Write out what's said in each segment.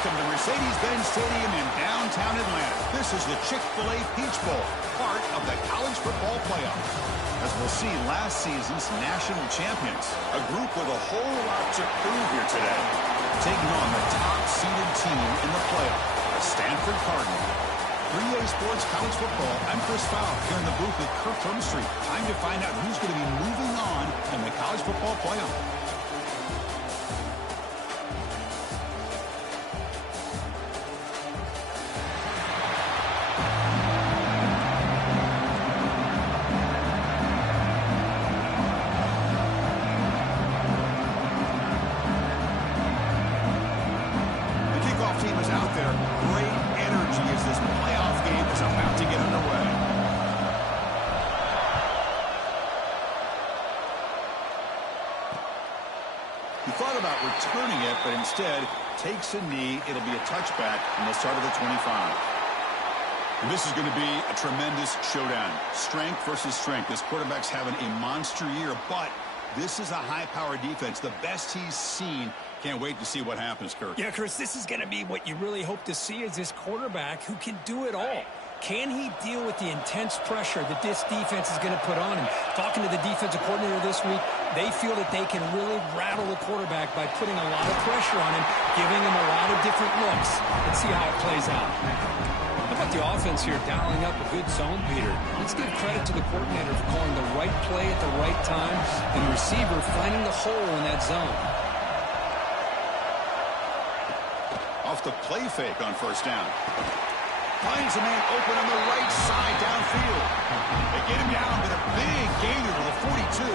Welcome to Mercedes-Benz Stadium in downtown Atlanta. This is the Chick-fil-A Peach Bowl, part of the college football playoff. As we'll see, last season's national champions, a group with a whole lot to prove here today, taking on the top-seeded team in the playoff, the Stanford Cardinals. 3A Sports College Football, I'm Chris Fowle here in the booth with Kirk Street. Time to find out who's going to be moving on in the college football playoff. Team is out there. Great energy as this playoff game is about to get underway. He thought about returning it, but instead takes a knee. It'll be a touchback, and they'll start at the 25. And this is going to be a tremendous showdown. Strength versus strength. This quarterback's having a monster year, but this is a high-powered defense, the best he's seen. Can't wait to see what happens, Kirk. Yeah, Chris, this is going to be what you really hope to see is this quarterback who can do it all. Can he deal with the intense pressure that this defense is going to put on him? Talking to the defensive coordinator this week, they feel that they can really rattle the quarterback by putting a lot of pressure on him, giving him a lot of different looks. Let's see how it plays out. How about the offense here dialing up a good zone beater? Let's give credit to the coordinator for calling the right play at the right time and the receiver finding the hole in that zone. Off the play fake on first down. Finds a man open on the right side downfield. They get him down, but a big gainer to the 42.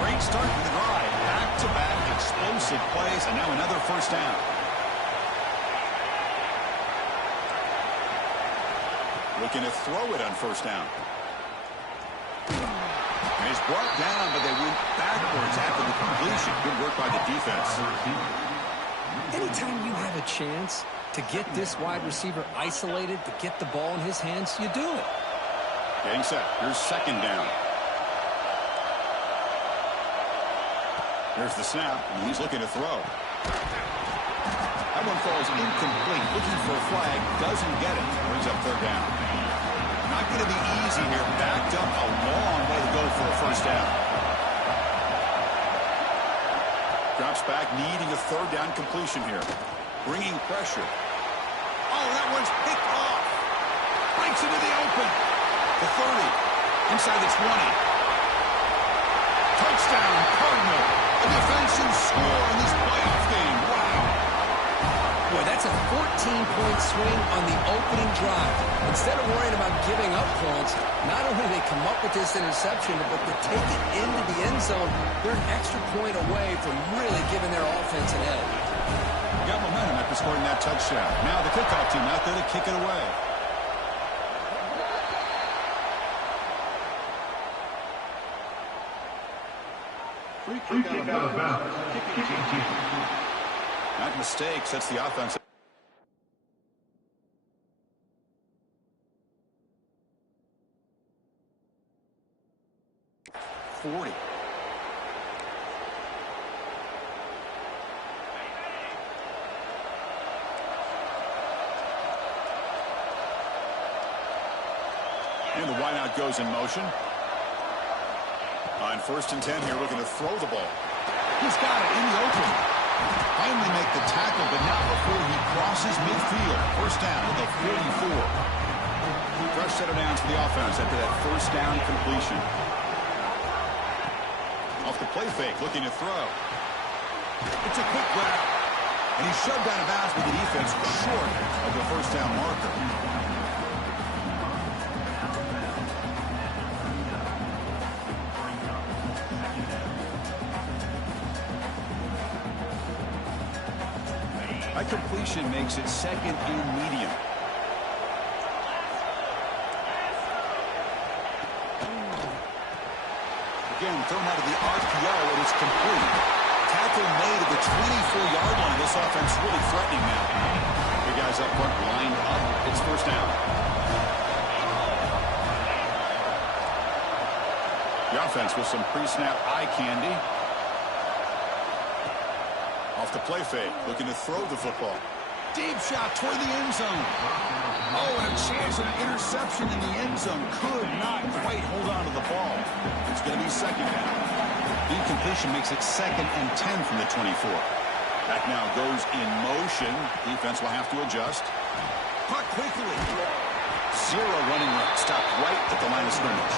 Great start to the drive. Back-to-back explosive plays, and now another first down. Looking to throw it on first down. And he's brought down, but they went backwards after the completion. Good work by the defense. Anytime you have a chance to get this wide receiver isolated, to get the ball in his hands, you do it. Getting set. Here's second down. There's the snap, and he's looking to throw. That one falls incomplete. Looking for a flag. Doesn't get it. Brings up third down. Not going to be easy here. Backed up a long way to go for a first down. Drops back, needing a third down completion here. Bringing pressure. Oh, that one's picked off. Breaks into the open. The 30. Inside the 20. Touchdown, Cardinal. A defensive score in this playoff game. Wow. Boy, that's a 14-point swing on the opening drive. Instead of worrying about giving up points, not only do they come up with this interception, but to take it into the end zone, they're an extra point away from really giving their offense an edge. Got momentum after scoring that touchdown. Now the kickoff team out there to kick it away. Free kick out of bounds. That mistake sets the offense. And the wideout goes in motion. On first and 10 here, looking to throw the ball. He's got it in the open. Finally make the tackle, but not before he crosses midfield. First down at the 44. Fresh set of downs for the offense after that first down completion. Off the play fake, looking to throw. It's a quick grab. And he's shoved out of bounds with the defense short of the first down marker. That completion makes it second and medium. Again, thrown out of the RPO, and it's complete. Tackle made at the 24-yard line. This offense really threatening now. The guys up front lined up. It's first down. The offense with some pre-snap eye candy. Off the play fake, looking to throw the football. Deep shot toward the end zone. Oh, and a chance of an interception in the end zone. Could not quite hold on to the ball. It's going to be second down. Incompletion makes it 2nd and 10 from the 24. Back now goes in motion. Defense will have to adjust. Caught quickly. Zero running route. Stopped right at the line of scrimmage.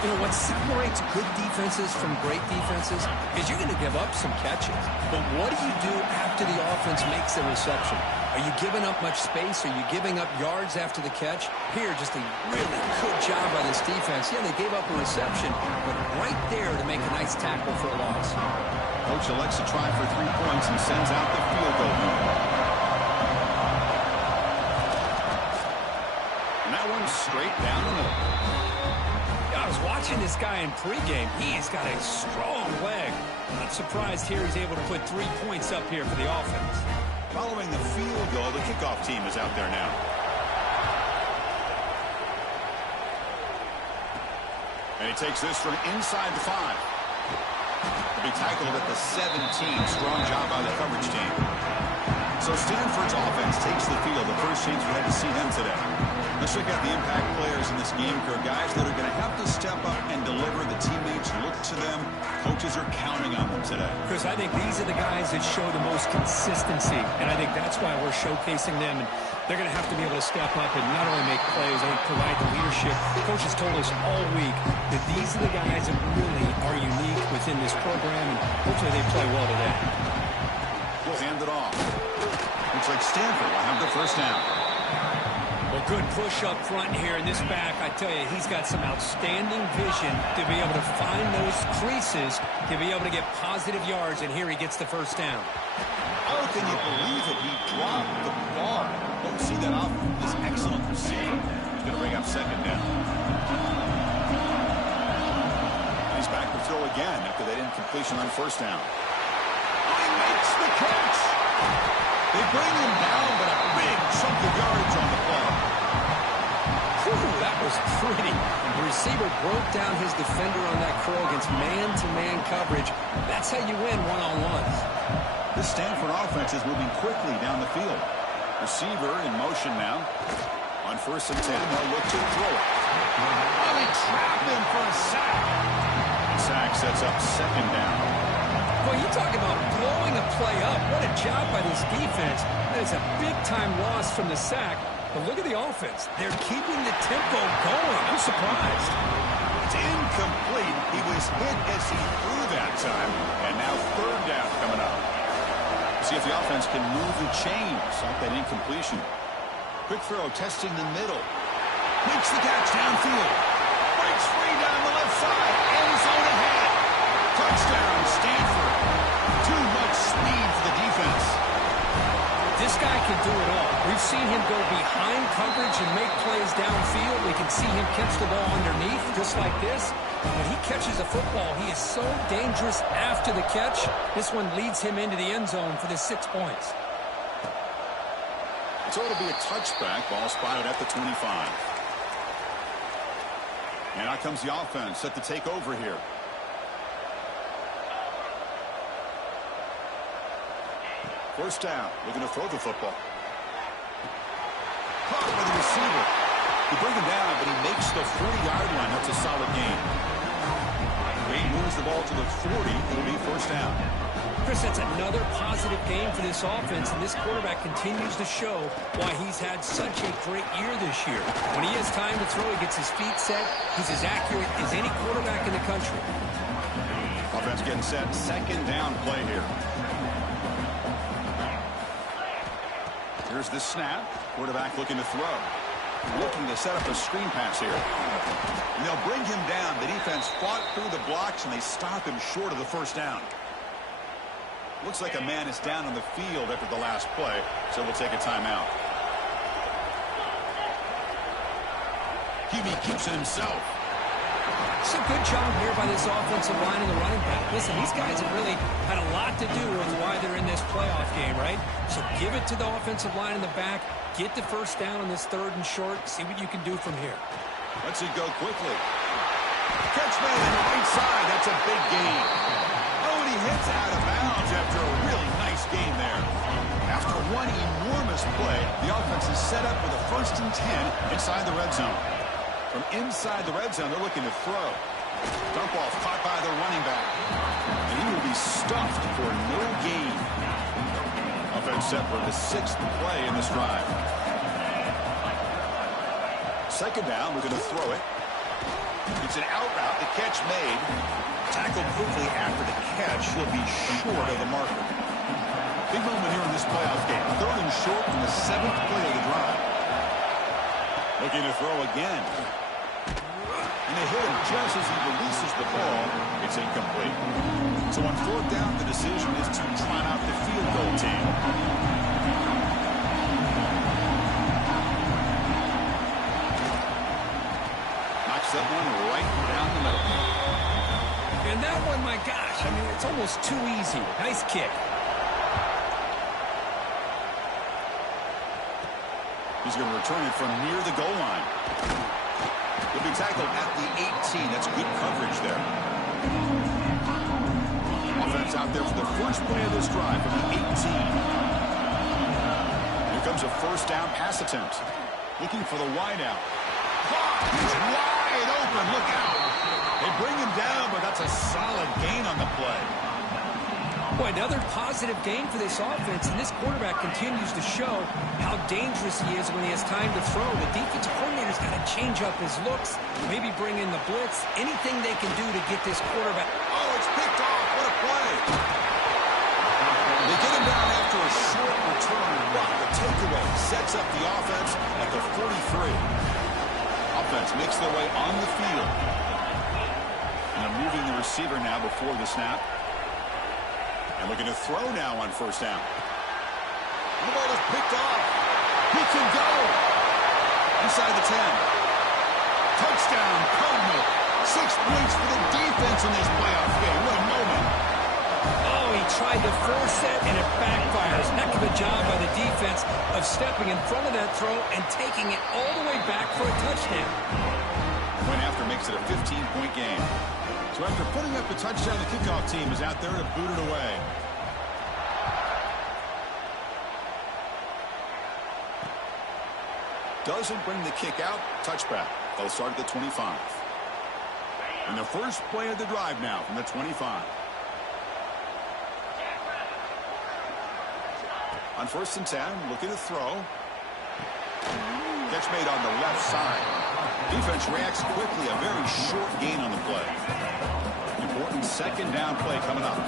You know, what separates good defenses from great defenses is you're going to give up some catches. But what do you do after the offense makes the reception? Are you giving up much space? Are you giving up yards after the catch? Here, just a really good job by this defense. Yeah, they gave up a reception, but right there to make a nice tackle for a loss. Coach elects to try for 3 points and sends out the field goal unit. And that one's straight down the middle. I was watching this guy in pregame. He's got a strong leg. Not surprised here he's able to put 3 points up here for the offense. Following the field goal, the kickoff team is out there now. And he takes this from inside the 5. He'll be tackled at the 17. Strong job by the coverage team. So Stanford's offense takes the field. The first chance we had to see them today. Let's check out the impact players in this game, Kirk. Guys that are going to have to step up and deliver. The teammates look to them. Coaches are counting on them today. Chris, I think these are the guys that show the most consistency, and I think that's why we're showcasing them. And they're going to have to be able to step up and not only make plays, I think provide the leadership. Coaches told us all week that these are the guys that really are unique within this program, and hopefully they play well today. We'll hand it off. Looks like Stanford will have the first down. Well, good push up front here in this back. I tell you, he's got some outstanding vision to be able to find those creases, to be able to get positive yards, and here he gets the first down. Oh, can you believe it? He dropped the ball. Don't see that off this excellent receiver. He's going to bring up second down. He's back to throw again after that incompletion on first down. He makes the catch. They bring him down, but a big chunk of yardage on the play. Whew, that was pretty. The receiver broke down his defender on that curl against man-to-man coverage. That's how you win one-on-ones. This Stanford offense is moving quickly down the field. Receiver in motion now. On 1st and 10, they'll look to throw it. Oh, they trapped him for a sack. Sack sets up second down. Well, you talk about blowing a play up. What a job by this defense. That is a big-time loss from the sack. But look at the offense. They're keeping the tempo going. I'm surprised. It's incomplete. He was hit as he threw that time. And now third down coming up. See if the offense can move the chains off that incompletion. Quick throw, testing the middle. Makes the catch downfield. Breaks free down the left side. End zone ahead. Touchdown, Stanford. Too much speed for the defense. This guy can do it all. We've seen him go behind coverage and make plays downfield. We can see him catch the ball underneath, just like this. When he catches a football, he is so dangerous after the catch. This one leads him into the end zone for the 6 points. So it'll be a touchback. Ball spotted at the 25. And out comes the offense set to take over here. First down, looking to throw the football. Caught by the receiver. They bring him down, but he makes the 40-yard line. That's a solid gain. He moves the ball to the 40. It'll be first down. Chris, that's another positive game for this offense, and this quarterback continues to show why he's had such a great year this year. When he has time to throw, he gets his feet set. He's as accurate as any quarterback in the country. Offense getting set. Second down play here. Here's the snap. Quarterback looking to throw. Looking to set up a screen pass here. And they'll bring him down. The defense fought through the blocks, and they stop him short of the first down. Looks like a man is down on the field after the last play, so we'll take a timeout. QB keeps it himself. It's a good job here by this offensive line and the running back. Listen, these guys have really had a lot to do with why they're in this playoff game, right? So give it to the offensive line in the back. Get the first down on this 3rd and short. See what you can do from here. Let's it go quickly. Catch made on the right side. That's a big gain. Oh, and he he heads out of bounds after a really nice game there. After one enormous play, the offense is set up with a 1st and 10 inside the red zone. From inside the red zone, they're looking to throw. Dump off caught by the running back. And he will be stuffed for no gain. Offense set for the 6th play in this drive. 2nd down, we're going to throw it. It's an out route, the catch made. Tackled quickly after the catch. He'll be short of the marker. Big moment here in this playoff game. 3rd and short in the 7th play of the drive. Looking to throw again. And they hit him just as he releases the ball. It's incomplete. So on 4th down, the decision is to trot out the field goal team. Knocks that one right down the middle. And that one, my gosh, I mean, it's almost too easy. Nice kick. He's going to return it from near the goal line. He'll be tackled at the 18. That's good coverage there. Offense out there for the first play of this drive from the 18. Here comes a 1st down pass attempt. Looking for the wide out. He's wide open. Look out. They bring him down, but that's a solid gain on the play. Boy, another positive game for this offense, and this quarterback continues to show how dangerous he is when he has time to throw. The defensive coordinator's got to change up his looks, maybe bring in the blitz, anything they can do to get this quarterback. Oh, it's picked off. What a play. They get him down after a short return. Wow, the takeaway sets up the offense at the 43. Offense makes their way on the field. And they're moving the receiver now before the snap. And looking to throw now on 1st down. The ball is picked off. He can go. Inside the 10. Touchdown, Cardinal. 6 points for the defense in this playoff game. What a moment. Oh, he tried to force it, and it backfires. Heck of a job by the defense of stepping in front of that throw and taking it all the way back for a touchdown. Point after makes it a 15-point game. So after putting up the touchdown, the kickoff team is out there to boot it away. Doesn't bring the kick out. Touchback. They'll start at the 25. And the first play of the drive now from the 25. On 1st and 10, looking to throw. Catch made on the left side. Defense reacts quickly. A very short gain on the play. Important 2nd down play coming up.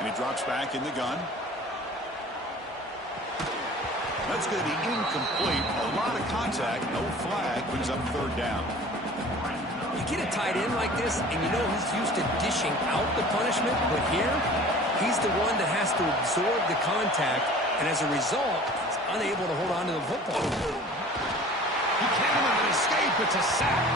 And he drops back in the gun. That's going to be incomplete. A lot of contact. No flag. Brings up 3rd down. You get a tight end like this, and you know he's used to dishing out the punishment, but here, he's the one that has to absorb the contact, and as a result, he's unable to hold on to the football. He can't even escape. It's a sack.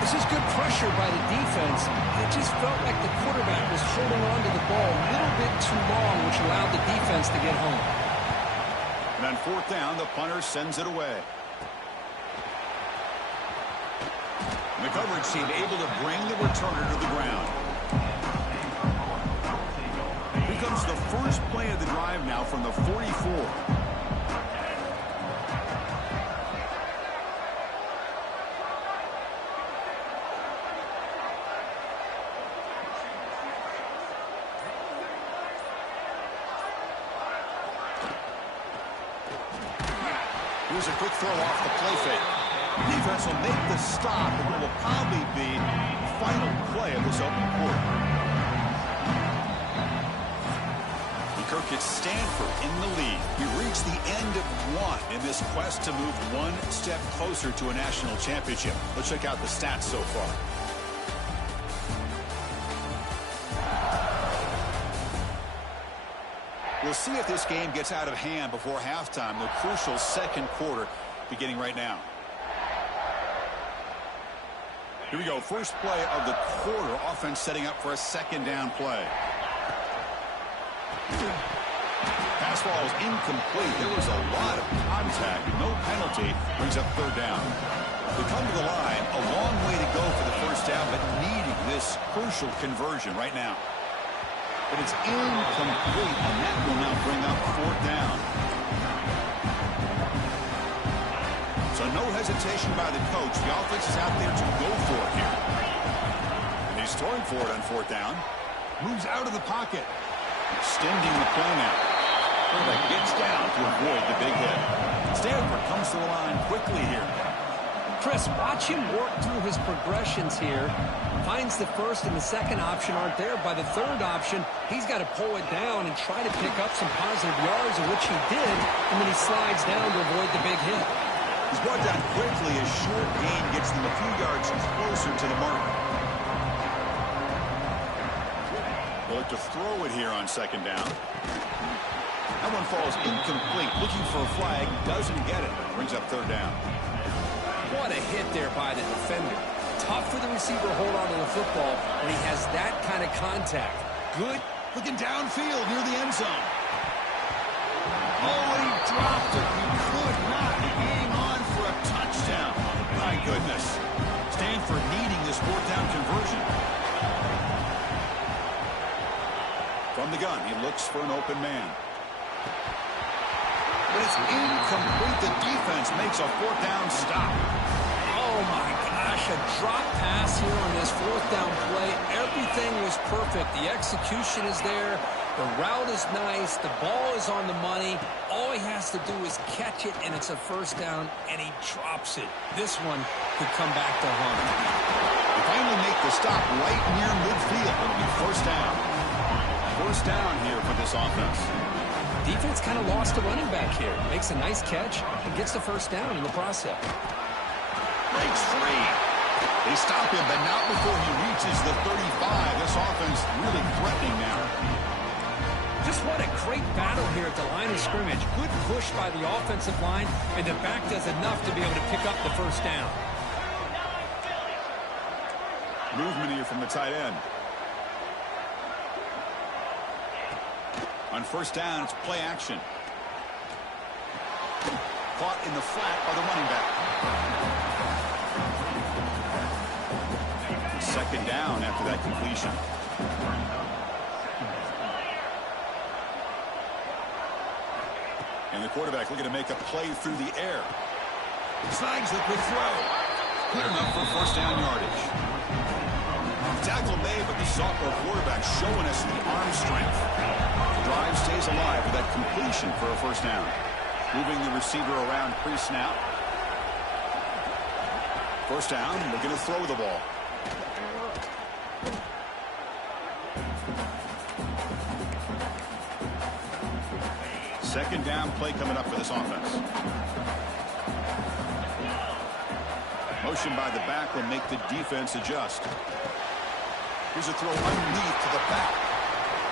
This is good pressure by the defense. It just felt like the quarterback was holding on to the ball a little bit too long, which allowed the defense to get home. And on 4th down, the punter sends it away. And the coverage team able to bring the returner to the ground. Here comes the first play of the drive now from the 44. Here's a quick throw off the play fake. Defense will make the stop, and it will probably be the final play of this open quarter. And Kirk gets Stanford in the lead. We reach the end of one in this quest to move one step closer to a national championship. Let's check out the stats so far. We'll see if this game gets out of hand before halftime, the crucial 2nd quarter beginning right now. Here we go, first play of the quarter. Offense setting up for a 2nd down play. Pass ball is incomplete. There was a lot of contact. No penalty. Brings up 3rd down. They come to the line, a long way to go for the first down, but needing this crucial conversion right now. But it's incomplete, and that will now bring up fourth down. So no hesitation by the coach. The offense is out there to go for it here. And he's throwing for it on fourth down. Moves out of the pocket. Extending the play now. Quarterback gets down to avoid the big hit. Stanford comes to the line quickly here. Chris, watch him work through his progressions here. Finds the first and the second option aren't there. By the third option, he's got to pull it down and try to pick up some positive yards, of which he did, and then he slides down to avoid the big hit. He's brought down quickly. A short gain gets them a few yards closer to the mark. They'll look to throw it here on second down. That one falls incomplete. Looking for a flag. Doesn't get it. Brings up third down. What a hit there by the defender. Tough for the receiver to hold on to the football when he has that kind of contact. Good. Looking downfield near the end zone. Oh, he dropped it. He could not hang on for a touchdown. My goodness. Stanford needing this fourth down conversion. From the gun, he looks for an open man. But it's incomplete. The defense makes a fourth down stop. Oh, my gosh, a drop pass here on this fourth down play. Everything was perfect. The execution is there. The route is nice. The ball is on the money. All he has to do is catch it, and it's a first down, and he drops it. This one could come back to haunt him. They finally make the stop right near midfield. It'll be first down. First down here for this offense. Defense kind of lost a running back here. Makes a nice catch and gets the first down in the process. Breaks free. They stop him, but not before he reaches the 35. This offense really threatening now. Just what a great battle here at the line of scrimmage. Good push by the offensive line, and the back does enough to be able to pick up the first down. Movement here from the tight end. On first down, it's play action. Caught in the flat by the running back. Second down after that completion. And the quarterback looking to make a play through the air. Snags the quick throw. Good enough for first down yardage. Tackle made, but the sophomore quarterback showing us the arm strength. The drive stays alive with that completion for a first down. Moving the receiver around pre-snap. First down, looking to throw the ball. Second down play coming up for this offense. Motion by the back will make the defense adjust. Here's a throw underneath to the back.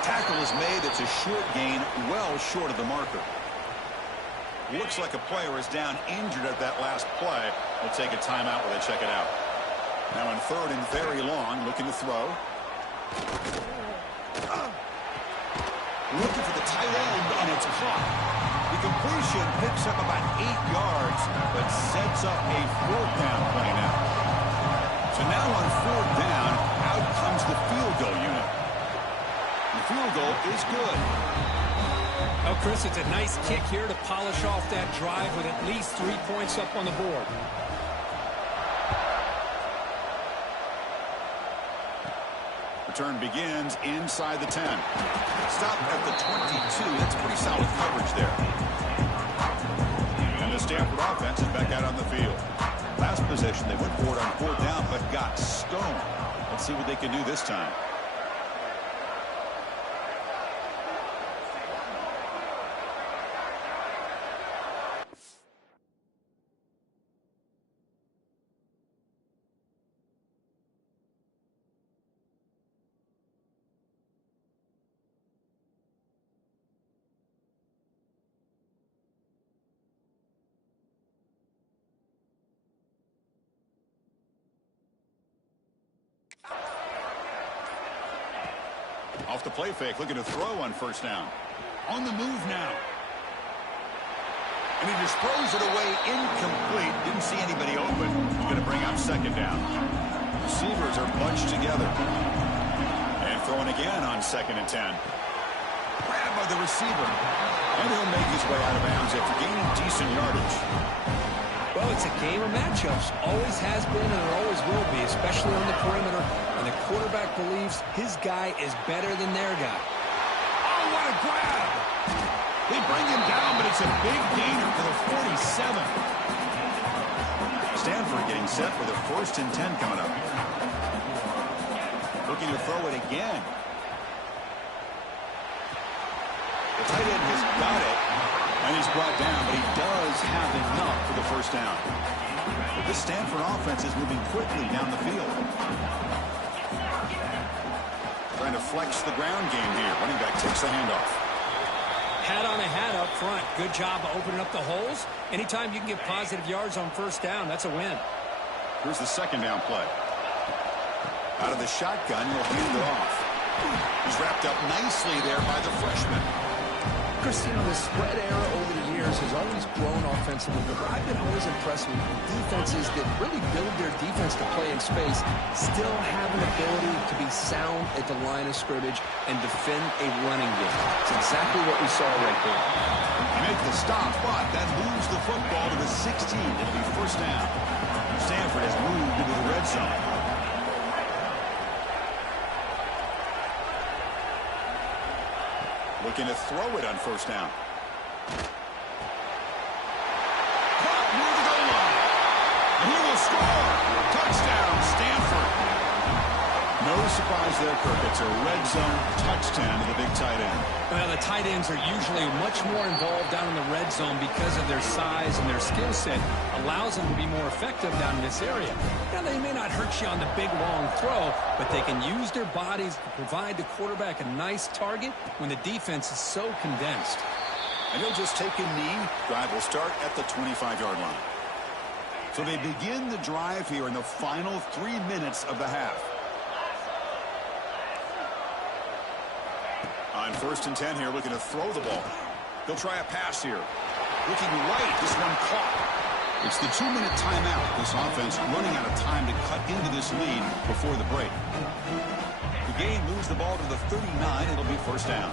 Tackle is made. It's a short gain, well short of the marker. Looks like a player is down injured at that last play. We'll take a timeout while they check it out. Now on third and very long, looking to throw. Looking for the tight end, and it's caught. The completion picks up about 8 yards, but sets up a fourth down play now. So now on fourth down, out comes the field goal unit. The field goal is good. Oh, Chris, it's a nice kick here to polish off that drive with at least 3 points up on the board. Return begins inside the 10. Stop at the 22. That's pretty solid coverage there. And the Stanford offense is back out on the field. Last possession, they went for it on fourth down, but got stoned. Let's see what they can do this time. Off the play fake, looking to throw on first down. On the move now. And he just throws it away incomplete. Didn't see anybody open. He's going to bring up second down. Receivers are bunched together. And throwing again on 2nd and 10. Grabbed by the receiver. And he'll make his way out of bounds after gaining decent yardage. Well, it's a game of matchups. Always has been and it always will be, especially on the perimeter. And the quarterback believes his guy is better than their guy. Oh, what a grab! They bring him down, but it's a big gainer for the 47. Stanford getting set for the 1st and 10 coming up. Looking to throw it again. The tight end has got it, and he's brought down, but he does have enough for the 1st down. But this Stanford offense is moving quickly down the field. Trying to flex the ground game here. Running back takes the handoff. Hat on a hat up front. Good job of opening up the holes. Anytime you can get positive yards on 1st down, that's a win. Here's the 2nd down play. Out of the shotgun, he'll hand it off. He's wrapped up nicely there by the freshman. Chris, you know, the spread era over the years has always grown offensively, but I've been always impressed with defenses that really build their defense to play in space, still have an ability to be sound at the line of scrimmage and defend a running game. It's exactly what we saw right there. He makes the stop, but that moves the football to the 16. It'll be 1st down. Stanford has moved into the red zone. Looking to throw it on 1st down. Caught near the goal line. And he will score. Touchdown, Stanford. No surprise there, Kirk. It's a red zone touchdown to the big tight end. Well, the tight ends are usually much more involved down in the red zone because of their size and their skill set. Allows them to be more effective down in this area. Now, they may not hurt you on the big, long throw, but they can use their bodies to provide the quarterback a nice target when the defense is so condensed. And he'll just take a knee. Drive will start at the 25-yard line. So they begin the drive here in the final 3 minutes of the half. On 1st and 10 here, looking to throw the ball. He'll try a pass here. Looking right, this one caught. It's the 2-minute timeout. This offense running out of time to cut into this lead before the break. The game moves the ball to the 39. It'll be 1st down.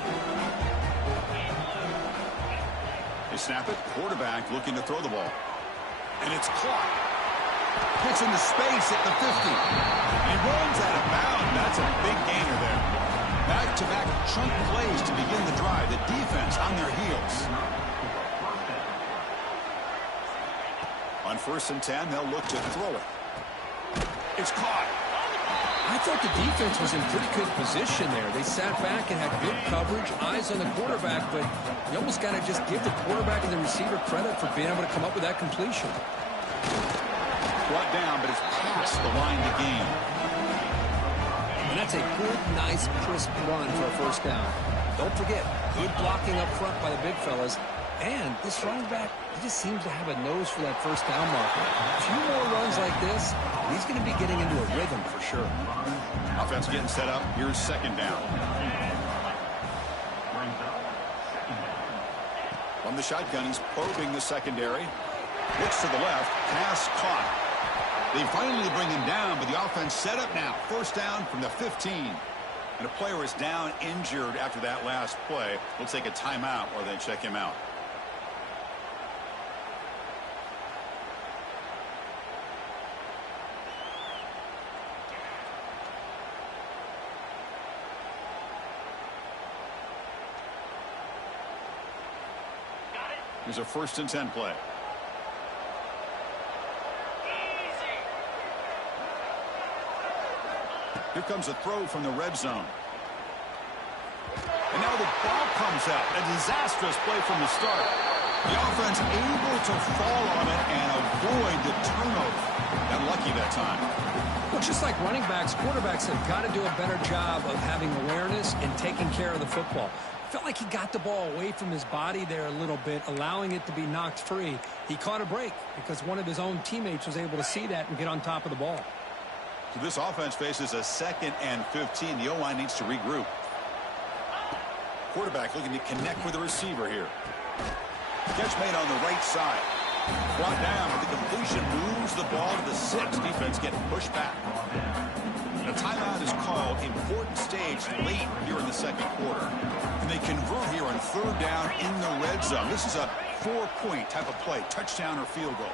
They snap it. Quarterback looking to throw the ball. And it's caught. Gets into space at the 50. And he runs out of bounds. That's a big gainer there. Back-to-back chunk plays to begin the drive. The defense on their heels. On 1st and 10, they'll look to throw it. It's caught. I thought the defense was in pretty good position there. They sat back and had good coverage, eyes on the quarterback, but you almost got to just give the quarterback and the receiver credit for being able to come up with that completion. Brought down, but it's past the line to gain. And that's a good, nice, crisp run for a 1st down. Don't forget, good blocking up front by the big fellas. And this running back, he just seems to have a nose for that 1st down marker. A few more runs like this, he's going to be getting into a rhythm for sure. Offense getting set up. Here's 2nd down. From the shotgun, he's probing the secondary. Looks to the left. Pass caught. They finally bring him down, but the offense set up now. 1st down from the 15. And a player is down injured after that last play. We'll take a timeout while they check him out. Here's a 1st and 10 play. Here comes a throw from the red zone. And now the ball comes out. A disastrous play from the start. The offense able to fall on it and avoid the turnover. Got lucky that time. Well, just like running backs, quarterbacks have got to do a better job of having awareness and taking care of the football. Felt like he got the ball away from his body there a little bit, allowing it to be knocked free. He caught a break because one of his own teammates was able to see that and get on top of the ball. So this offense faces a 2nd and 15. The O-line needs to regroup. Quarterback looking to connect with the receiver here. Catch made on the right side. Brought down, but the completion moves the ball to the 6. Defense getting pushed back. A timeout is called. Important stage late here in the second quarter. And they convert here on 3rd down in the red zone. This is a 4-point type of play, touchdown or field goal.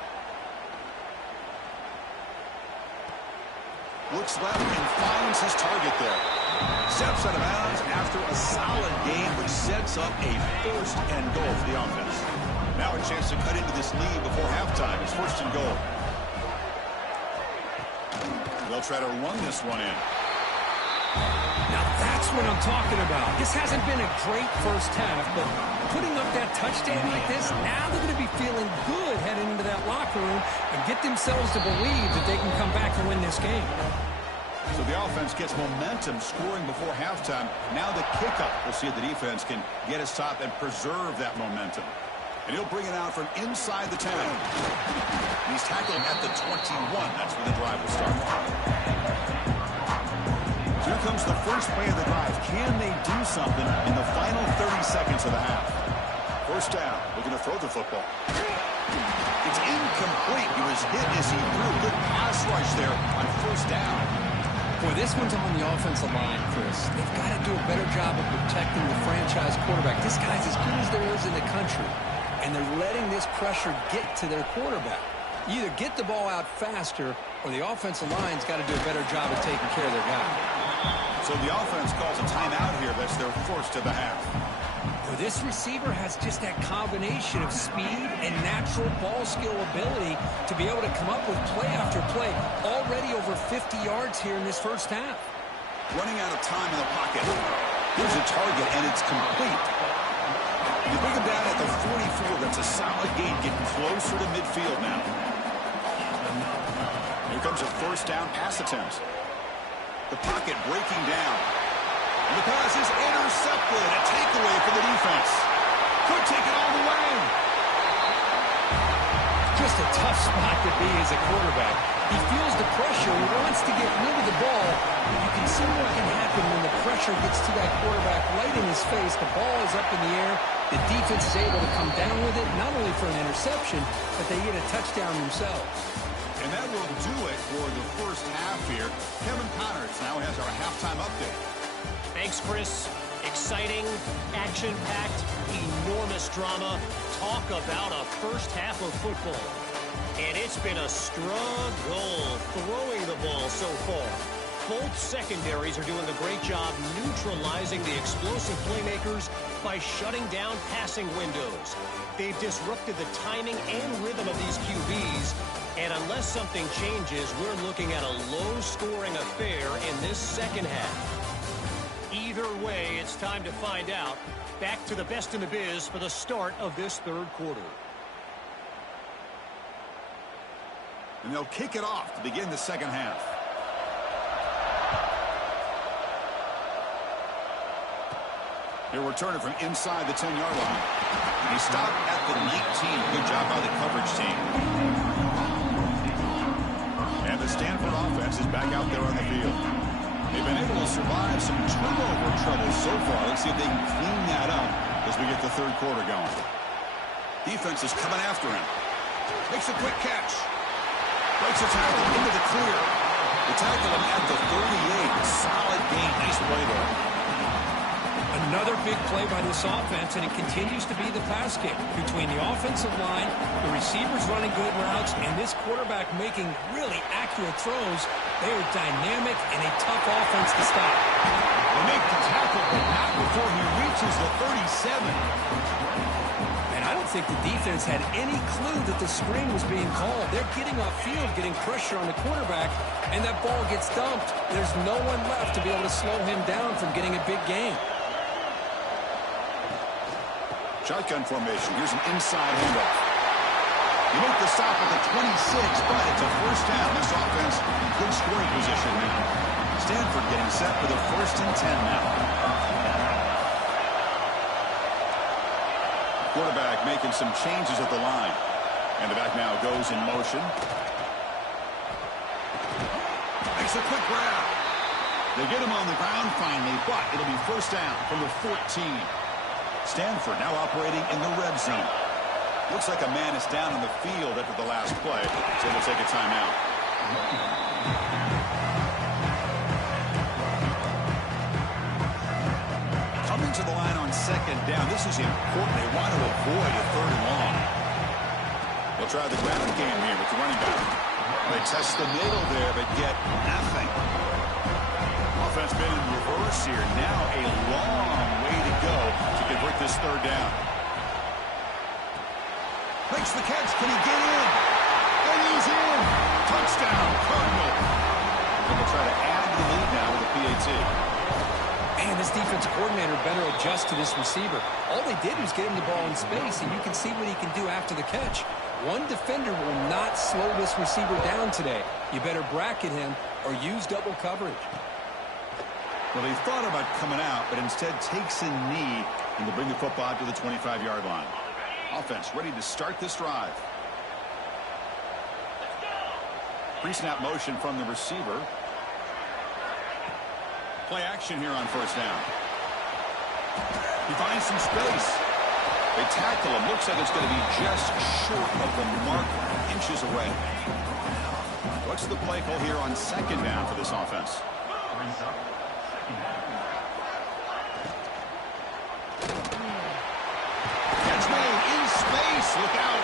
Looks left and finds his target there. Steps out of bounds after a solid game, which sets up a 1st and goal for the offense. Now a chance to cut into this lead before halftime. It's 1st and goal. They'll try to run this one in. Now that's what I'm talking about. This hasn't been a great first half, but putting up that touchdown like this, now they're going to be feeling good heading into that locker room and get themselves to believe that they can come back and win this game. So the offense gets momentum scoring before halftime. Now the kickoff. We'll see if the defense can get a stop and preserve that momentum. And he'll bring it out from inside the 10. He's tackled at the 21. That's where the drive will start. So here comes the first play of the drive. Can they do something in the final 30 seconds of the half? 1st down. Looking to throw the football. It's incomplete. He was hit as he threw. Good pass rush there on 1st down. Boy, this one's on the offensive line, Chris. They've got to do a better job of protecting the franchise quarterback. This guy's as good as there is in the country, and they're letting this pressure get to their quarterback. You either get the ball out faster, or the offensive line's got to do a better job of taking care of their guy. So the offense calls a timeout here. That's their 1st of the half. Well, this receiver has just that combination of speed and natural ball skill ability to be able to come up with play after play. Already over 50 yards here in this first half. Running out of time in the pocket. Here's a target, and it's complete. You bring him down at the 44. That's a solid gain, getting closer to midfield now. Here comes a 1st down pass attempt. The pocket breaking down. And the pass is intercepted. A takeaway for the defense. Could take it all the way. Just a tough spot to be as a quarterback. He feels the pressure. He wants to get rid of the ball. You can see what can happen when the pressure gets to that quarterback right in his face. The ball is up in the air. The defense is able to come down with it, not only for an interception, but they get a touchdown themselves. And that will do it for the first half here. Kevin Connors now has our halftime update. Thanks, Chris. Exciting, action-packed, enormous drama. Talk about a first half of football. And it's been a struggle throwing the ball so far. Both secondaries are doing a great job neutralizing the explosive playmakers by shutting down passing windows. They've disrupted the timing and rhythm of these QBs. And unless something changes, we're looking at a low-scoring affair in this second half. Either way, it's time to find out. Back to the best in the biz for the start of this third quarter. And they'll kick it off to begin the second half. He'll return it from inside the 10-yard line. He stopped at the 19. Good job by the coverage team. And the Stanford offense is back out there on the field. They've been able to survive some turnover trouble so far. Let's see if they can clean that up as we get the third quarter going. Defense is coming after him. Makes a quick catch. Breaks a tackle into the clear. They tackle him at the 38. Solid gain. Nice play there. Another big play by this offense, and it continues to be the pass game. Between the offensive line, the receivers running good routes, and this quarterback making really accurate throws, they are dynamic and a tough offense to stop. They make the tackle, but not before he reaches the 37. And I don't think the defense had any clue that the screen was being called. They're getting off field, getting pressure on the quarterback, and that ball gets dumped. There's no one left to be able to slow him down from getting a big gain. Shotgun formation. Here's an inside handoff. You make the stop at the 26, but it's a first down. This offense, good scoring position now. Stanford getting set for the 1st and 10 now. Quarterback making some changes at the line. And the back now goes in motion. Makes a quick grab. They get him on the ground finally, but it'll be first down from the 14. Stanford now operating in the red zone. Looks like a man is down on the field after the last play, so they'll take a timeout. Coming to the line on second down. This is important. They want to avoid a third and long. They'll try the ground game here with the running back. They test the middle there, but get nothing. Offense been in reverse here. Now a long way to go to convert this third down. Makes the catch. Can he get in? And he's in. Touchdown, Cardinal. And they'll try to add to the lead now with a PAT. Man, this defensive coordinator better adjust to this receiver. All they did was get him the ball in space, and you can see what he can do after the catch. One defender will not slow this receiver down today. You better bracket him or use double coverage. Well, they thought about coming out, but instead takes a knee, and they'll bring the football out to the 25-yard line. Offense ready to start this drive. Pre-snap motion from the receiver. Play action here on first down. He finds some space. They tackle him. Looks like it's going to be just short of the mark, inches away. What's the play call here on second down for this offense? Catch made in space. Look out.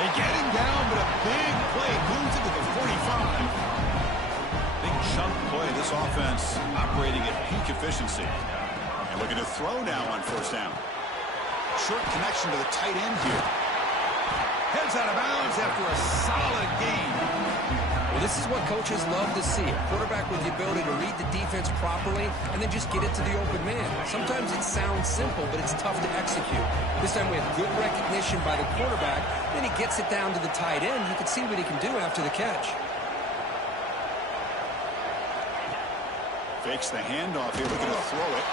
They get him down, but a big play moves into the 45. Big chunk play. This offense operating at peak efficiency. And looking to throw now on first down. Short connection to the tight end here. Heads out of bounds after a solid game. Well, this is what coaches love to see. A quarterback with the ability to read the defense properly and then just get it to the open man. Sometimes it sounds simple, but it's tough to execute. This time we have good recognition by the quarterback. Then he gets it down to the tight end. You can see what he can do after the catch. Fakes the handoff here, looking to throw it.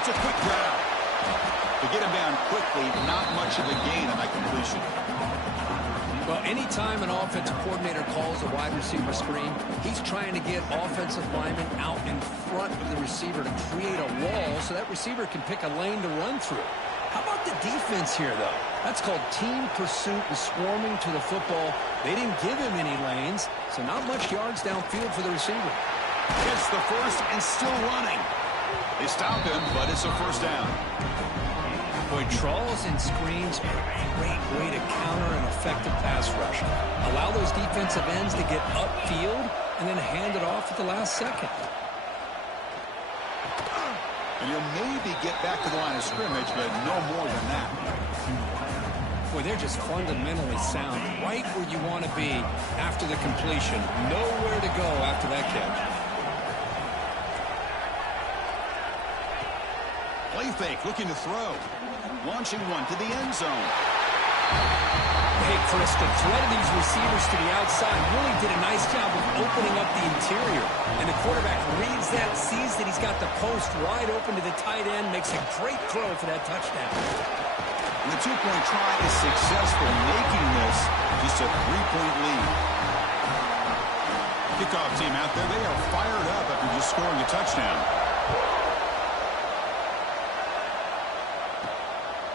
It's a quick grab. To get him down quickly, not much of a gain on that completion. Well, anytime an offensive coordinator calls a wide receiver screen, he's trying to get offensive linemen out in front of the receiver to create a wall so that receiver can pick a lane to run through. How about the defense here, though? That's called team pursuit and swarming to the football. They didn't give him any lanes, so not much yards downfield for the receiver. Gets the first and still running. They stop him, but it's a first down. Boy, draws and screens are a great way to counter an effective pass rush. Allow those defensive ends to get upfield and then hand it off at the last second. And you'll maybe get back to the line of scrimmage, but no more than that. Boy, they're just fundamentally sound, right where you want to be after the completion. Nowhere to go after that catch. Play fake, looking to throw. Launching one to the end zone. Hey, Chris, the threat of these receivers to the outside really did a nice job of opening up the interior. And the quarterback reads that, sees that he's got the post wide open to the tight end, makes a great throw for that touchdown. And the two-point try is successful, making this just a three-point lead. Kickoff team out there, they are fired up after just scoring a touchdown.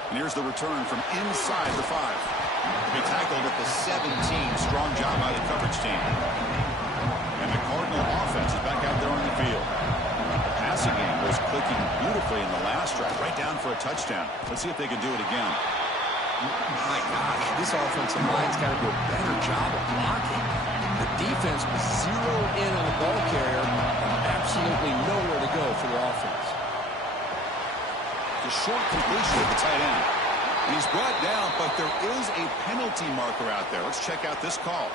And here's the return from inside the 5. To be tackled at the 17. Strong job by the coverage team. And the Cardinal offense is back out there on the field. The passing game was clicking beautifully in the last drive, right down for a touchdown. Let's see if they can do it again. My gosh, this offensive line's got to do a better job of blocking. The defense was zeroed in on the ball carrier and absolutely nowhere to go for the offense. The short completion of the tight end. And he's brought down, but there is a penalty marker out there. Let's check out this call.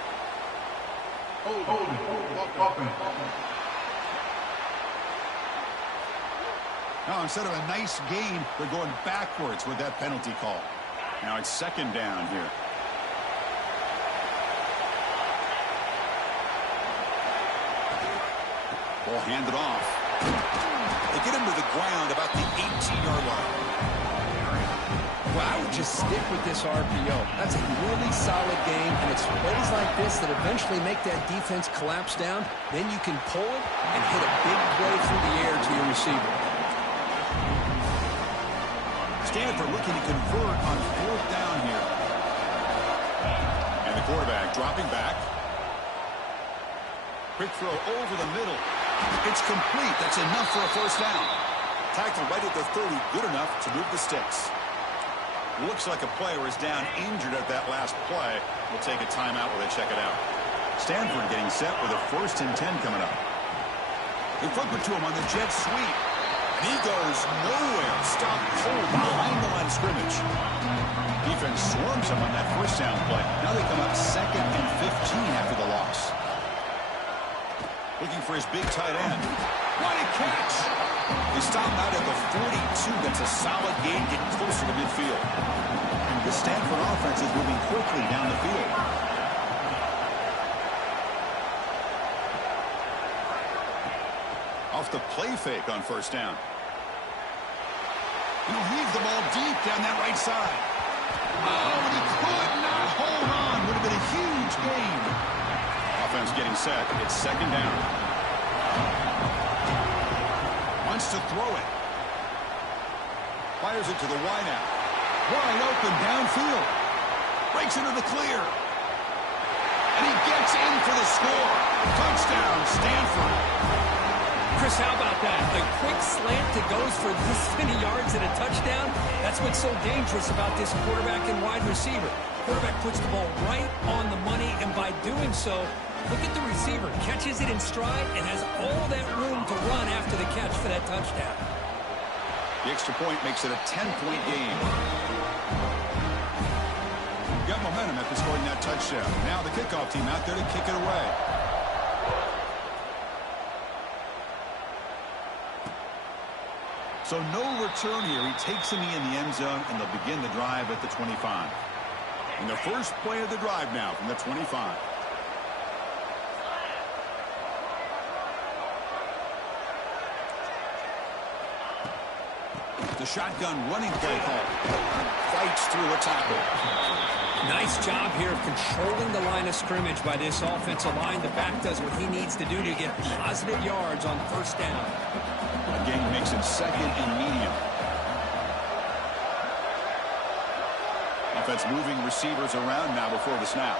Now, instead of a nice gain, they're going backwards with that penalty call. Now it's second down here. Ball handed off. They get him to the ground about the 18-yard line. Well, I would just stick with this RPO. That's a really solid game, and it's plays like this that eventually make that defense collapse down. Then you can pull it and hit a big play through the air to your receiver. Stanford looking to convert on fourth down here. quarterback dropping back. Quick throw over the middle. It's complete. That's enough for a first down. Tackle right at the 30. Good enough to move the sticks. Looks like a player is down injured at that last play. We'll take a timeout while they check it out. Stanford getting set with a 1st and 10 coming up. They flip it to him on the jet sweep. And he goes nowhere. Stopped cold behind the line of scrimmage. Defense swarms him on that first down play. Now they come up 2nd and 15 after the loss. Looking for his big tight end. What a catch! They stop out at the 42. That's a solid gain, getting closer to midfield. And the Stanford offense is moving quickly down the field. Off the play fake on first down. He'll heave the ball deep down that right side. Oh, and he could not hold on. Would have been a huge gain. Offense getting set. It's 2nd down. Wants to throw it. Fires it to the wideout. Wide open downfield. Breaks into the clear. And he gets in for the score. Touchdown, Stanford. Chris, how about that? A quick slant that goes for this many yards and a touchdown. That's what's so dangerous about this quarterback and wide receiver. Quarterback puts the ball right on the money, and by doing so, look at the receiver. Catches it in stride and has all that room to run after the catch for that touchdown. The extra point makes it a 10-point game. Got momentum after scoring that touchdown. Now the kickoff team out there to kick it away. So no return here. He takes him in the end zone, and they'll begin the drive at the 25. And the first play of the drive now from the 25. The shotgun running play call. Fights through a tackle. Nice job here of controlling the line of scrimmage by this offensive line. The back does what he needs to do to get positive yards on first down. Again, makes it 2nd and medium. Offense moving receivers around now before the snap.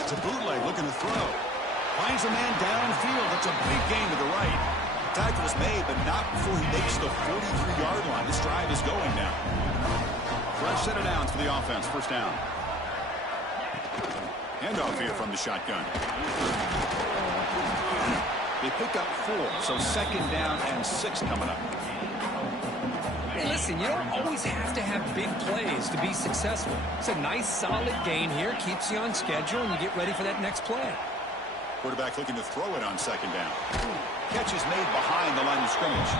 It's a bootleg looking to throw. Finds a man downfield. That's a big gain to the right. Tackle is made, but not before he makes the 43-yard line. This drive is going now. Fresh set of downs for the offense. First down. Handoff here from the shotgun. They pick up 4, so 2nd down and 6 coming up. Hey, listen, you don't always have to have big plays to be successful. It's a nice, solid gain here. Keeps you on schedule, and you get ready for that next play. Quarterback looking to throw it on 2nd down. Catch is made behind the line of scrimmage.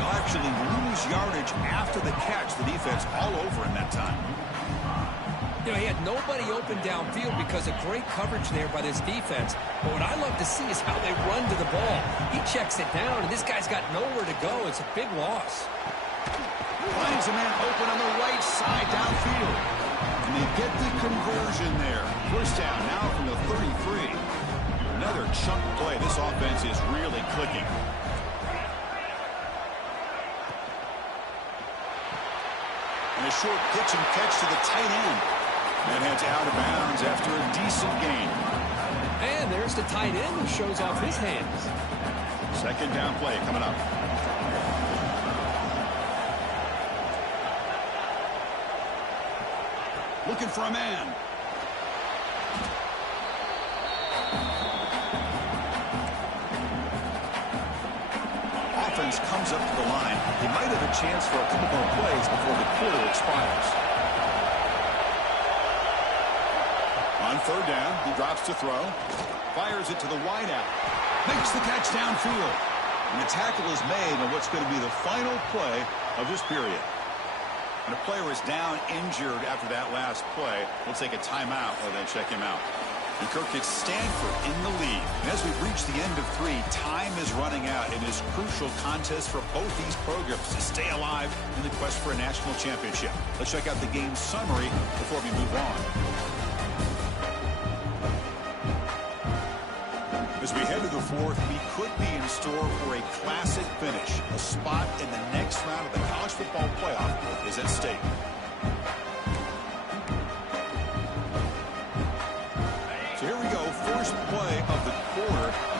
They'll actually lose yardage after the catch. The defense all over in that time. You know, he had nobody open downfield because of great coverage there by this defense. But what I love to see is how they run to the ball. He checks it down, and this guy's got nowhere to go. It's a big loss. Finds a man open on the right side downfield. And they get the conversion there. First down now from the 33. Another chunk play. This offense is really clicking. And a short pitch and catch to the tight end. And heads out of bounds after a decent gain. And there's the tight end who shows off his hands. 2nd down play coming up. Looking for a man. Offense comes up to the line. He might have a chance for a couple more plays before the quarter expires. On 3rd down, he drops to throw. Fires it to the wideout. Makes the catch downfield. And the tackle is made on what's going to be the final play of this period. And a player is down injured after that last play. We'll take a timeout while they check him out. And Kirk, it's Stanford in the lead. And as we've reached the end of 3, time is running out in this crucial contest for both these programs to stay alive in the quest for a national championship. Let's check out the game summary before we move on. As we head to the 4th, we could be in store for a classic finish. A spot in the next round of the college football playoff is at stake.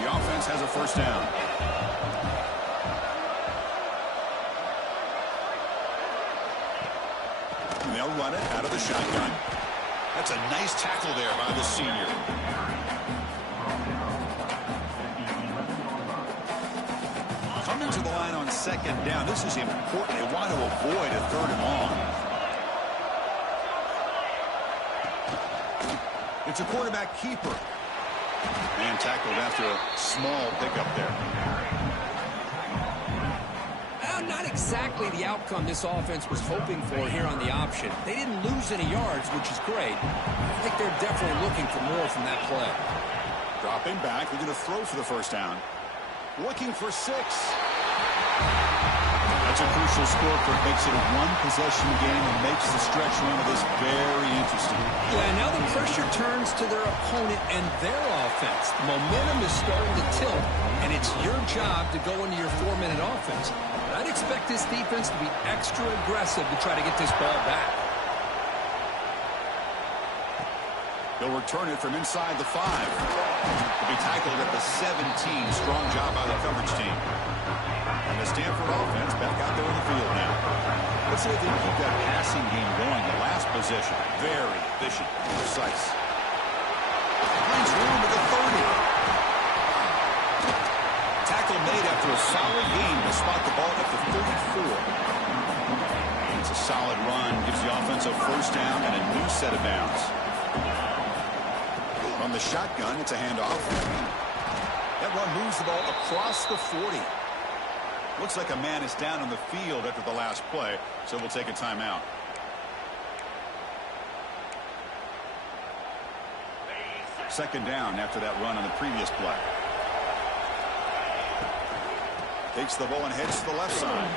The offense has a first down. And they'll run it out of the shotgun. That's a nice tackle there by the senior. Coming to the line on second down. This is important. They want to avoid a third and long. It's a quarterback keeper. And tackled after a small pickup there. Not exactly the outcome this offense was hoping for here on the option. They didn't lose any yards, which is great. I think they're definitely looking for more from that play. Dropping back, they're going to throw for the first down. Looking for 6. That's a crucial score for it. Makes it a one-possession game and makes the stretch run of this very interesting. Yeah, now the pressure turns to their opponent and their offense. The momentum is starting to tilt, and it's your job to go into your 4-minute offense. But I'd expect this defense to be extra aggressive to try to get this ball back. They'll return it from inside the 5. They'll be tackled at the 17. Strong job by the coverage team. And the Stanford offense back out there on the field now. Let's see if they can keep that passing game going. The last possession, very efficient and precise. Finds room at the 30. Tackle made after a solid game to spot the ball at the 34. It's a solid run. Gives the offense a first down and a new set of downs. From the shotgun, it's a handoff. That run moves the ball across the 40. Looks like a man is down on the field after the last play, so we'll take a timeout. Second down after that run on the previous play. Takes the ball and heads to the left side.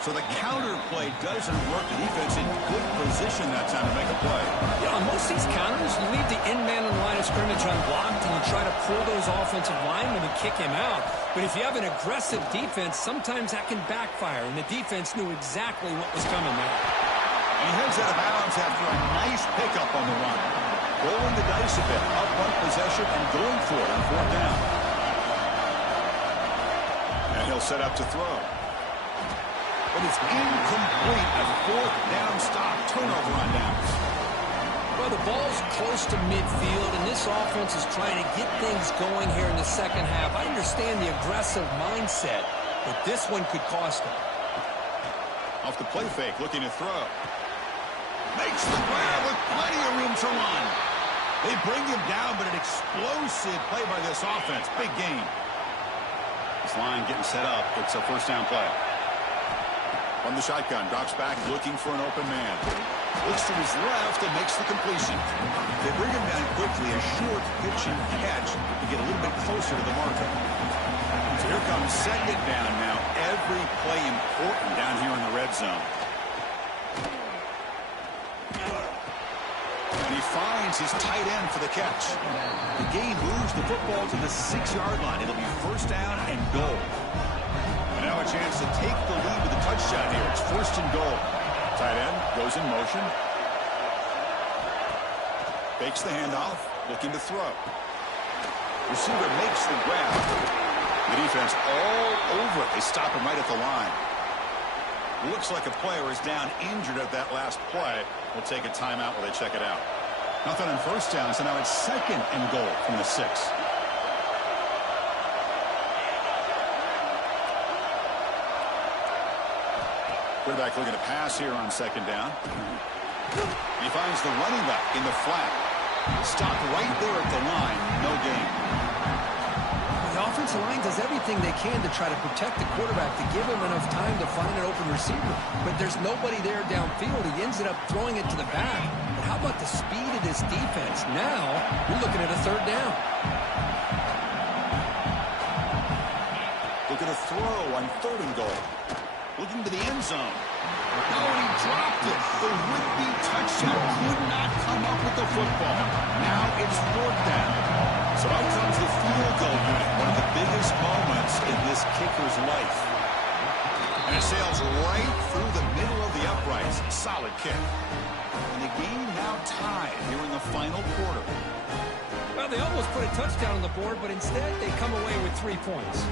So the counter play doesn't work. The defense in good position that time to make a play. Yeah, on most of these counters, you leave the in-man in line of scrimmage unblocked and you try to pull those offensive linemen and kick him out. But if you have an aggressive defense, sometimes that can backfire, and the defense knew exactly what was coming there. And he heads out of bounds after a nice pickup on the run. Rolling the dice a bit, up one possession and going for it on 4th down. And he'll set up to throw. But it's incomplete. A 4th down stop. Turnover on downs. Well, the ball's close to midfield, and this offense is trying to get things going here in the second half. I understand the aggressive mindset, but this one could cost them. Off the play fake, looking to throw. Makes the grab with plenty of room to run. They bring him down, but an explosive play by this offense. Big gain. This line getting set up. It's a first down play. From the shotgun, drops back, looking for an open man. Looks to his left and makes the completion. They bring him down quickly, a short pitch and catch to get a little bit closer to the marker. So here comes second down now. Every play important down here in the red zone. And he finds his tight end for the catch. The game moves the football to the 6-yard line. It'll be first down and goal. And now a chance to take the lead with a touchdown here. It's first and goal. Tight end goes in motion. Fakes the handoff, looking to throw. Receiver makes the grab. The defense all over it. They stop him right at the line. Looks like a player is down injured at that last play. We'll take a timeout while they check it out. Nothing on first down, so now it's second and goal from the 6. Quarterback looking to pass here on second down. He finds the running back in the flat. Stopped right there at the line. No gain. The offensive line does everything they can to try to protect the quarterback, to give him enough time to find an open receiver. But there's nobody there downfield. He ends up throwing it to the back. But how about the speed of this defense? Now, you're looking at a third down. Looking to throw on third and goal. Looking to the end zone. Oh, and he dropped it. The would-be touchdown could not come up with the football. Now it's 4th down. So out comes the field goal unit, one of the biggest moments in this kicker's life. And it sails right through the middle of the uprights. Solid kick. And the game now tied here in the final quarter. Well, they almost put a touchdown on the board, but instead they come away with 3 points.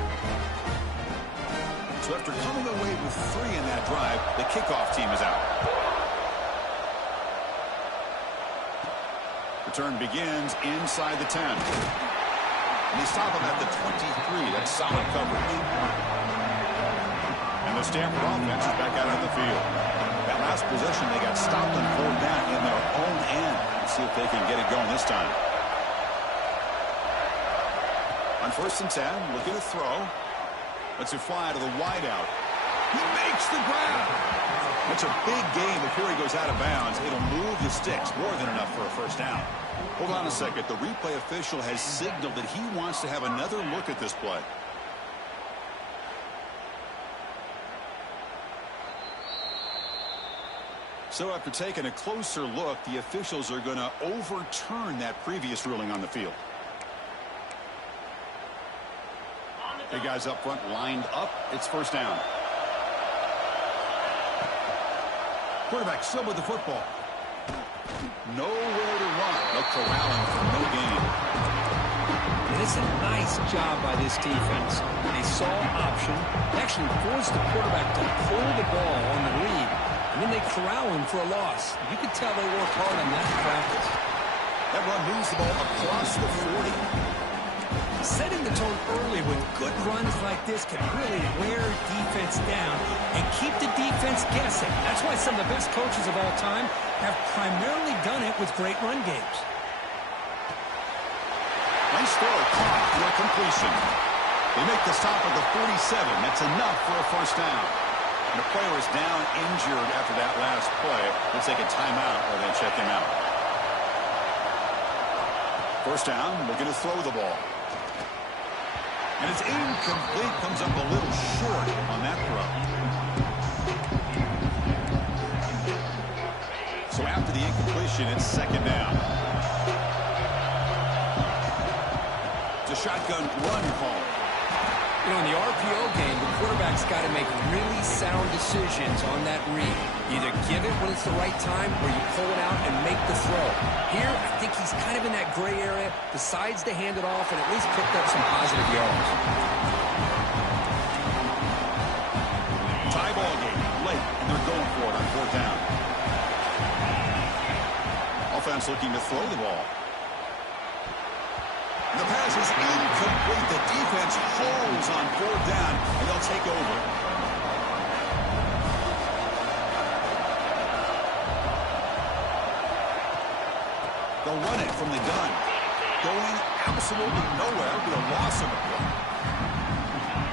So after coming away with 3 in that drive, the kickoff team is out. Return begins inside the 10. And they stop him at the 23. That's solid coverage. And the Stanford offense is back out on the field. That last possession, they got stopped on 4th down in their own end. Let's see if they can get it going this time. On 1st and 10, looking to throw. Lets it fly to the wideout. He makes the grab. That's a big gain before he goes out of bounds. It'll move the sticks, more than enough for a 1st down. Hold on a second. The replay official has signaled that he wants to have another look at this play. So after taking a closer look, the officials are going to overturn that previous ruling on the field. The guys up front lined up. It's 1st down. Quarterback still with the football. Nowhere to run. They'll corral him for no gain. And it's a nice job by this defense. They saw option. They actually forced the quarterback to pull the ball on the read. And then they corral him for a loss. You could tell they worked hard on that in practice. That run moves the ball across the 40. Setting the tone early with good runs like this can really wear defense down and keep the defense guessing. That's why some of the best coaches of all time have primarily done it with great run games. Nice throw caught for a completion. They make the stop at the 47. That's enough for a 1st down. And the player is down injured after that last play. They'll take a timeout or then check him out. 1st down, looking to throw the ball. And it's incomplete, comes up a little short on that throw. So after the incompletion, it's 2nd down. It's a shotgun run call. You know, in the RPO game, the quarterback's got to make really sound decisions on that read. Either give it when it's the right time or you pull it out and make the throw. Here, I think he's kind of in that gray area, decides to hand it off and at least picked up some positive yards. Tie ball game, late, and they're going for it on 4th down. Offense looking to throw the ball. The pass is incomplete. The defense holds on 4th down, and they'll take over. They'll run it from the gun. Going absolutely nowhere with a loss of a play.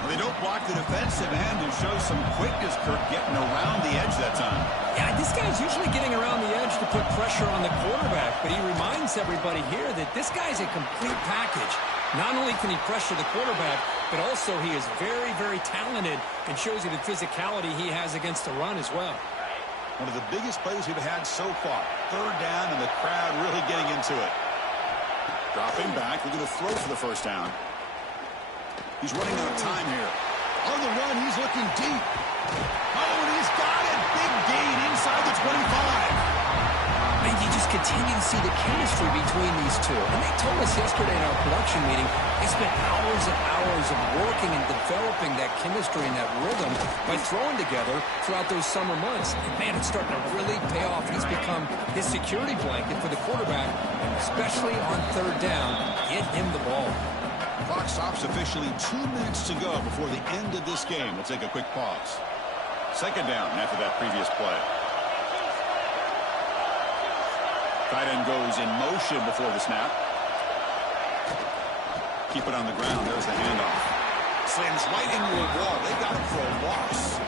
They don't block the defensive end and show some quickness, Kirk, getting around the edge that time. Yeah, this guy's usually getting around the edge to put pressure on the quarterback, but he reminds everybody here that this guy's a complete package. Not only can he pressure the quarterback, but also he is very, very talented and shows you the physicality he has against the run as well. One of the biggest plays we've had so far. 3rd down and the crowd really getting into it. Dropping back, we're going to throw for the 1st down. He's running out of time here. On the run, he's looking deep. Oh, and he's got it. Big gain inside the 25. And you just continue to see the chemistry between these two. And they told us yesterday in our production meeting, they spent hours and hours of working and developing that chemistry and that rhythm by throwing together throughout those summer months. And, man, it's starting to really pay off. He's become his security blanket for the quarterback, and especially on 3rd down, get him the ball. Clock stops officially 2 minutes to go before the end of this game. We'll take a quick pause. 2nd down after that previous play. Tight end goes in motion before the snap. Keep it on the ground. There's the handoff. Slams right into a wall. They got him for a loss.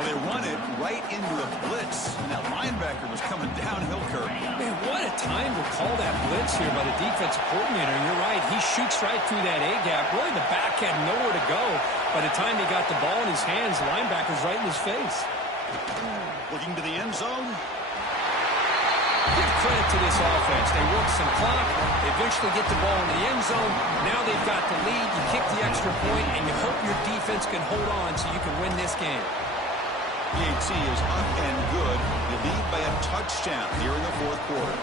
Well, they run it right into a blitz. And that linebacker was coming downhill, Kirk. Man, what a time to call that blitz here by the defensive coordinator. You're right. He shoots right through that A-gap. Really, the back had nowhere to go. By the time he got the ball in his hands, the linebacker's right in his face. Looking to the end zone. Give credit to this offense. They work some clock. They eventually get the ball in the end zone. Now they've got the lead. You kick the extra point, and you hope your defense can hold on so you can win this game. PAT is up and good. They lead by a touchdown here in the fourth quarter.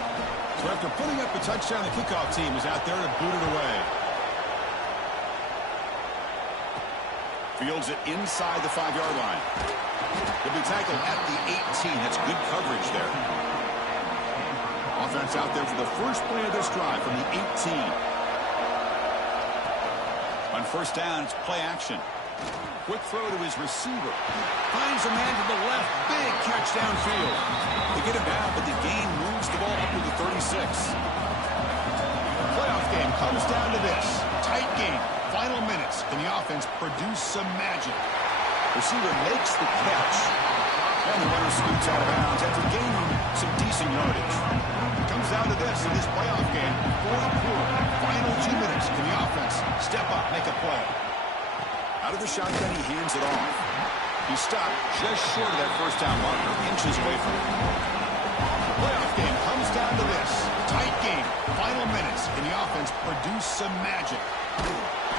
So after putting up a touchdown, the kickoff team is out there to boot it away. Fields it inside the 5-yard line. He'll be tackled at the 18. That's good coverage there. Offense out there for the first play of this drive from the 18. On first down, it's play action. Quick throw to his receiver. Finds a man to the left. Big catch downfield. They get him down, but the gain moves the ball up to the 36. Playoff game comes down to this. Tight game. Final minutes. Can the offense produce some magic? Receiver makes the catch. And the runner scoots out of bounds after gaining some decent yardage. Comes down to this in this playoff game. Fourth quarter. Final 2 minutes. Can the offense step up, make a play? Out of the shotgun, he hands it off. He stopped just short of that first down marker, inches away from it. The playoff game comes down to this. Tight game. Final minutes. Can the offense produce some magic?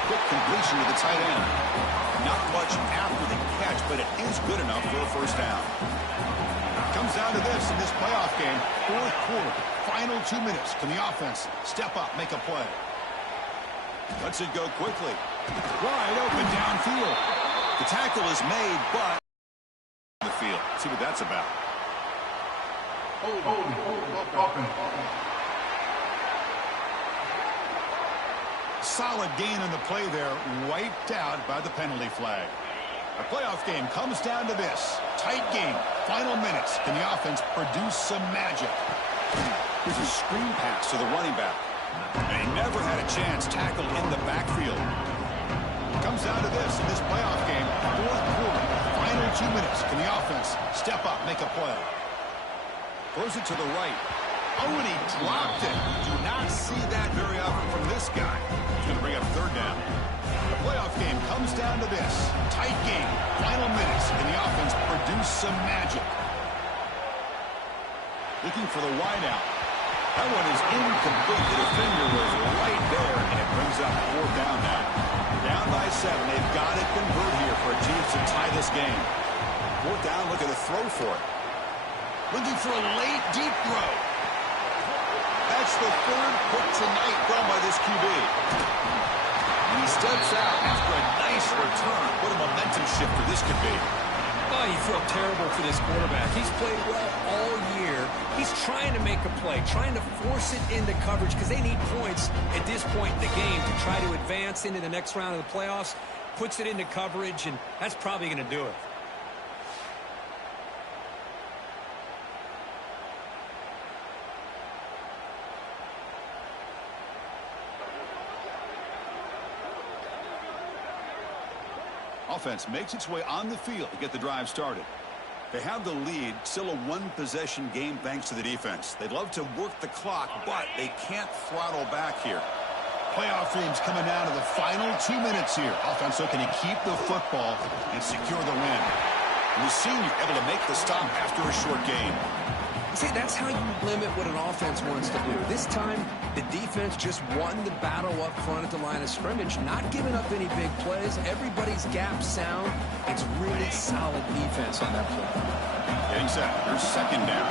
Quick completion to the tight end. Not much after the catch, but it is good enough for a first down. Comes down to this in this playoff game. Fourth quarter. Final 2 minutes. Can the offense step up, make a play? Lets it go quickly. Wide open downfield. The tackle is made, but the field. Let's see what that's about. Solid gain on the play there, wiped out by the penalty flag. A playoff game comes down to this. Tight game. Final minutes. Can the offense produce some magic? Here's a screen pass to the running back. And he never had a chance tackled in the backfield. Comes down to this in this playoff game. Fourth quarter. Final 2 minutes. Can the offense step up, make a play? Throws it to the right. Oh, and he dropped it. Do not see that very often from this guy. He's going to bring up third down. The playoff game comes down to this. Tight game. Final minutes. Can the offense produce some magic? Looking for the wideout. That one is incomplete. The defender was right there, and it brings up fourth down now. Down by 7. They've got to convert here for a chance to tie this game. Fourth down, look at a throw for it. Looking for a late, deep throw. That's the third pick tonight thrown by this QB. And he steps out after a nice return. What a momentum shifter this could be. Oh, you feel terrible for this quarterback. He's played well all year. He's trying to make a play, trying to force it into coverage because they need points at this point in the game to try to advance into the next round of the playoffs. Puts it into coverage, and that's probably going to do it. Offense makes its way on the field to get the drive started. They have the lead, still a one-possession game thanks to the defense. They'd love to work the clock, but they can't throttle back here. Playoff dreams coming down to the final 2 minutes here. Offense looking to keep the football and secure the win. And the senior able to make the stop after a short game. See, that's how you limit what an offense wants to do. This time, the defense just won the battle up front at the line of scrimmage, not giving up any big plays. Everybody's gap sound. It's really solid defense on that play. Getting set. Here's second down.